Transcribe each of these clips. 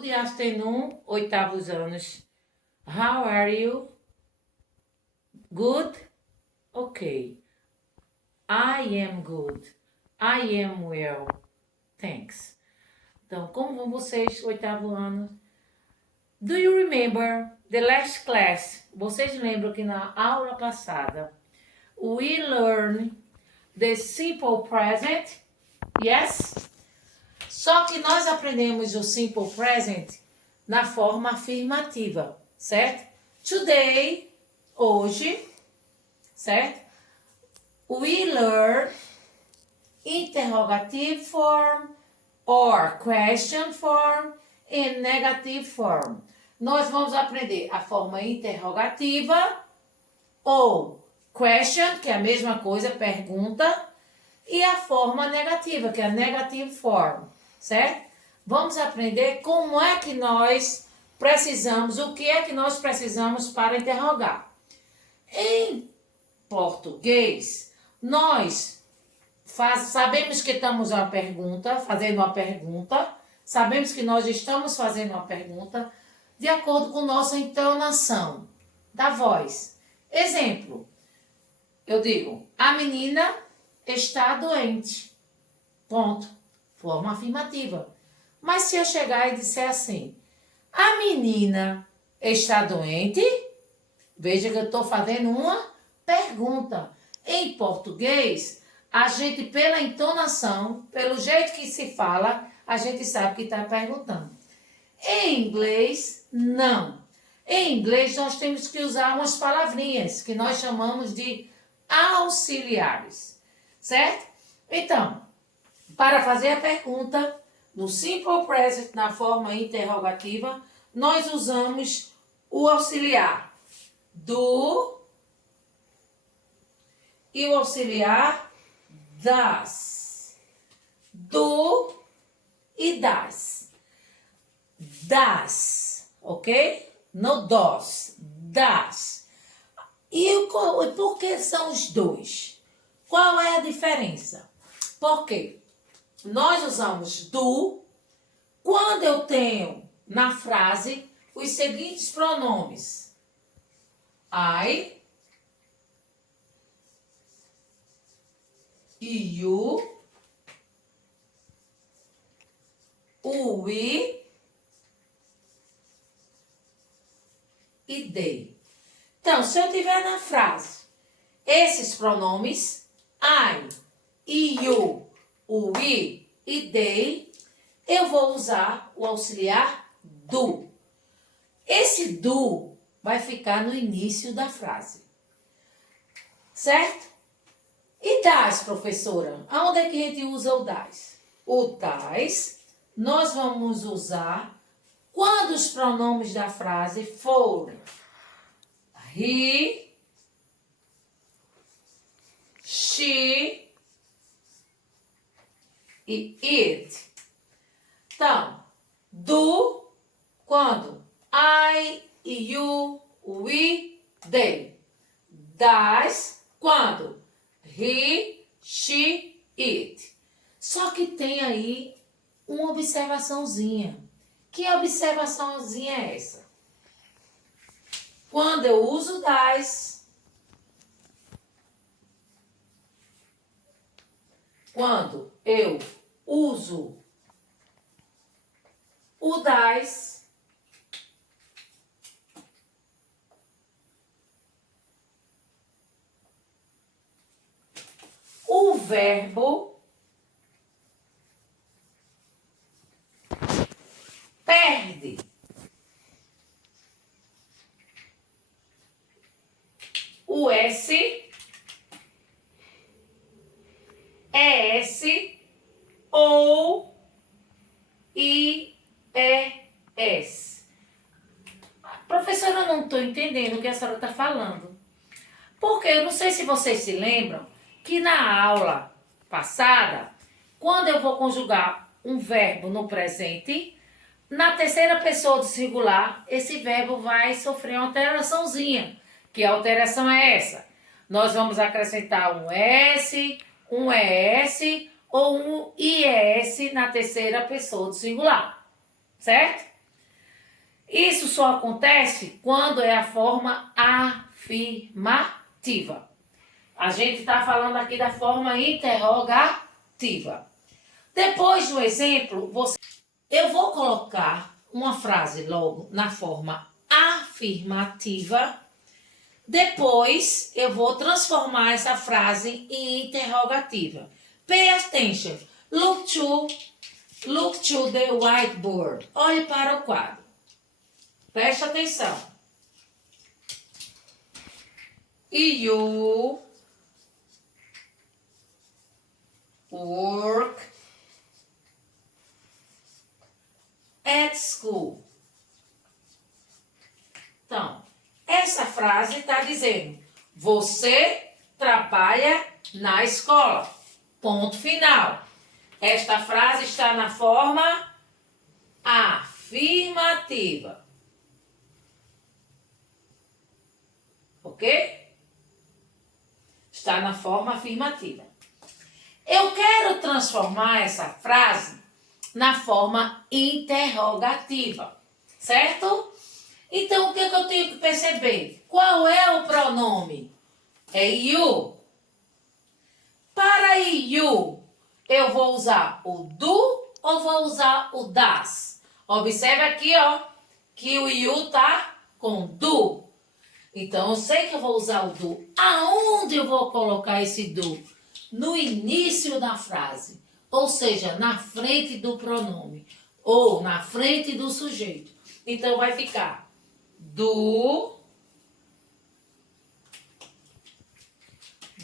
Good afternoon, oitavos anos. How are you? Good? Okay. I am good. I am well. Thanks. Então, como vão vocês, oitavo ano? Do you remember the last class? Vocês lembram que na aula passada we learned the simple present? Yes? Só que nós aprendemos o simple present na forma afirmativa, certo? Today, hoje, certo? We learn interrogative form or question form and negative form. Nós vamos aprender a forma interrogativa ou question, que é a mesma coisa, pergunta, e a forma negativa, que é a negative form, certo? Vamos aprender como é que nós precisamos, o que é que nós precisamos para interrogar. Em português, nós sabemos que estamos fazendo uma pergunta, sabemos que nós estamos fazendo uma pergunta de acordo com nossa entonação da voz. Exemplo, eu digo, a menina está doente. Ponto. Forma afirmativa. Mas se eu chegar e disser assim, a menina está doente, veja que eu estou fazendo uma pergunta. Em português, a gente, pela entonação, pelo jeito que se fala, a gente sabe que está perguntando. Em inglês, não. Em inglês, nós temos que usar umas palavrinhas que nós chamamos de auxiliares, certo? Então, para fazer a pergunta, no simple present, na forma interrogativa, nós usamos o auxiliar do e o auxiliar das. Do e das. Das, ok? No dos, das. E por que são os dois? Qual é a diferença? Porque nós usamos do quando eu tenho na frase os seguintes pronomes. I, you, o we e they. Então, se eu tiver na frase esses pronomes, I, you, o we e they, eu vou usar o auxiliar do. Esse do vai ficar no início da frase. Certo? E das, professora? Aonde é que a gente usa o das? O das nós vamos usar quando os pronomes da frase forem he, she e it. Então, do, quando I, you, we, they. Das, quando he, she, it. Só que tem aí uma observaçãozinha. Que observaçãozinha é essa? Quando eu uso das, quando eu uso o das, o verbo perde. O S, ES ou IES. Professora, eu não estou entendendo o que a senhora está falando. Porque eu não sei se vocês se lembram que na aula passada, quando eu vou conjugar um verbo no presente, na terceira pessoa do singular, esse verbo vai sofrer uma alteraçãozinha. Que alteração é essa? Nós vamos acrescentar um S, um ES ou um IES na terceira pessoa do singular. Certo? Isso só acontece quando é a forma afirmativa. A gente está falando aqui da forma interrogativa. Depois do exemplo, eu vou colocar uma frase logo na forma afirmativa. Depois, eu vou transformar essa frase em interrogativa. Pay attention. Look to the whiteboard. Olhe para o quadro. Preste atenção. You work at school. Então, essa frase está dizendo: você trabalha na escola. Ponto final. Esta frase está na forma afirmativa. Ok? Está na forma afirmativa. Eu quero transformar essa frase na forma interrogativa, certo? Então, o que eu tenho que perceber? Qual é o pronome? É you. Para you, eu vou usar o do ou vou usar o das? Observe aqui, ó, que o you tá com do. Então, eu sei que eu vou usar o do. Aonde eu vou colocar esse do? No início da frase, ou seja, na frente do pronome, ou na frente do sujeito. Então, vai ficar do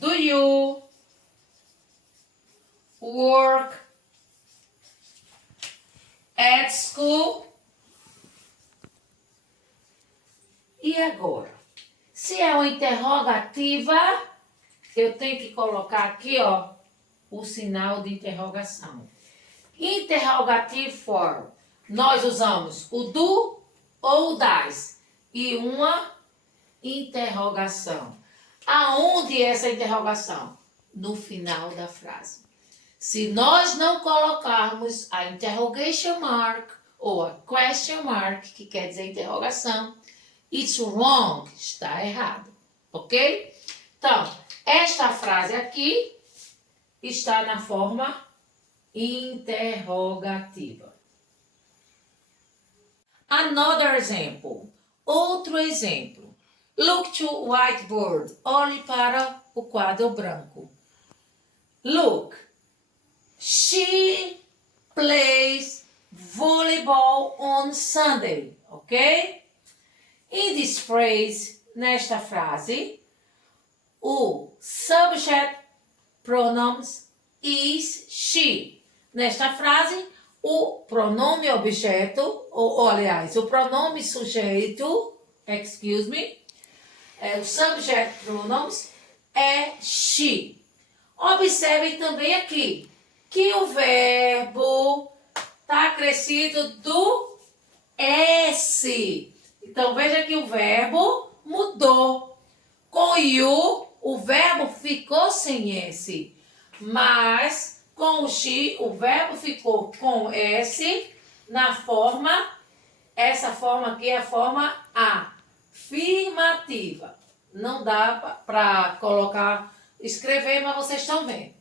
you work at school? E agora? Se é uma interrogativa, eu tenho que colocar aqui, ó, o sinal de interrogação. Interrogative form. Nós usamos o do ou o das e uma interrogação. Aonde é essa interrogação? No final da frase. Se nós não colocarmos a interrogation mark ou a question mark, que quer dizer interrogação, it's wrong, está errado, ok? Então, esta frase aqui está na forma interrogativa. Another example. Outro exemplo. Look to whiteboard. Olhe para o quadro branco. Look. She plays volleyball on Sunday. Ok? In this phrase, nesta frase, o subject pronouns is she. Nesta frase, o pronome objeto, ou aliás, o pronome sujeito, excuse me, o subject pronouns é she. Observem também aqui que o verbo está acrescido do S. Então, veja que o verbo mudou. Com you, o verbo ficou sem S. Mas, com o she, o verbo ficou com S na forma, essa forma aqui é a forma afirmativa. Não dá para colocar, escrever, mas vocês estão vendo.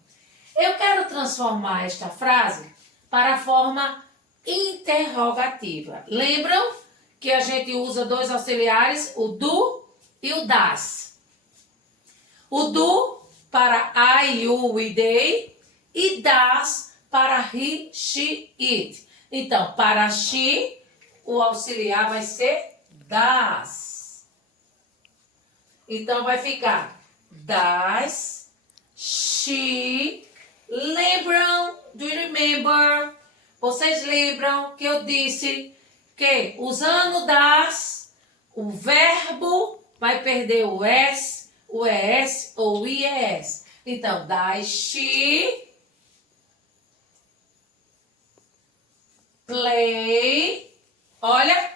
Eu quero transformar esta frase para a forma interrogativa. Lembram que a gente usa dois auxiliares, o do e o das. O do para I, you, we, they e das para he, she, it. Então, para she, o auxiliar vai ser das. Então, vai ficar das, she. Lembram? Do you remember? Vocês lembram que eu disse que usando das, o verbo vai perder o S, o ES ou o IES. Então, das she play, olha,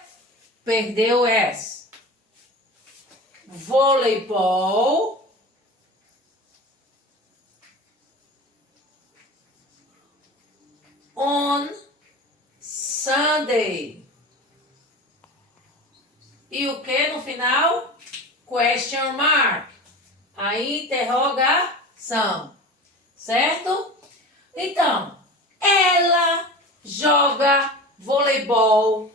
perdeu o S. Voleibol on Sunday. e o que no final? Question mark. A interrogação. Certo? Então, ela joga voleibol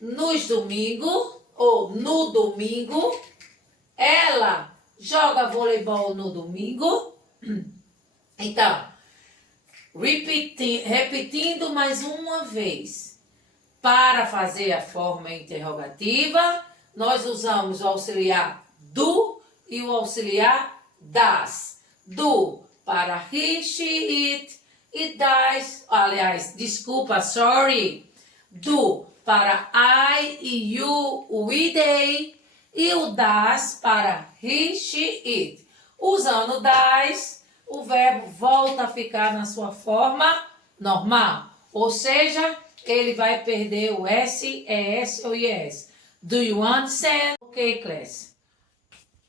nos domingos ou no domingo. Ela joga voleibol no domingo. Então, repetindo mais uma vez. Para fazer a forma interrogativa, nós usamos o auxiliar do e o auxiliar das. Do para he, she, it e das, aliás, desculpa, sorry. Do para I e you, we, they e o das para he, she, it. Usando das, o verbo volta a ficar na sua forma normal, ou seja, ele vai perder o S, ES ou IS. Do you understand? Ok, class.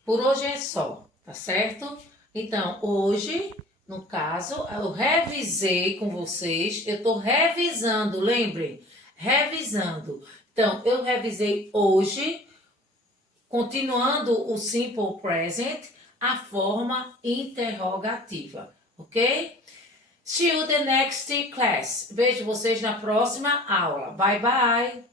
Por hoje é só, tá certo? Então, hoje, no caso, eu revisei com vocês. Eu tô revisando, lembrem? Revisando. Então, eu revisei hoje, continuando o simple present, a forma interrogativa, ok? See you the next class. Vejo vocês na próxima aula. Bye, bye.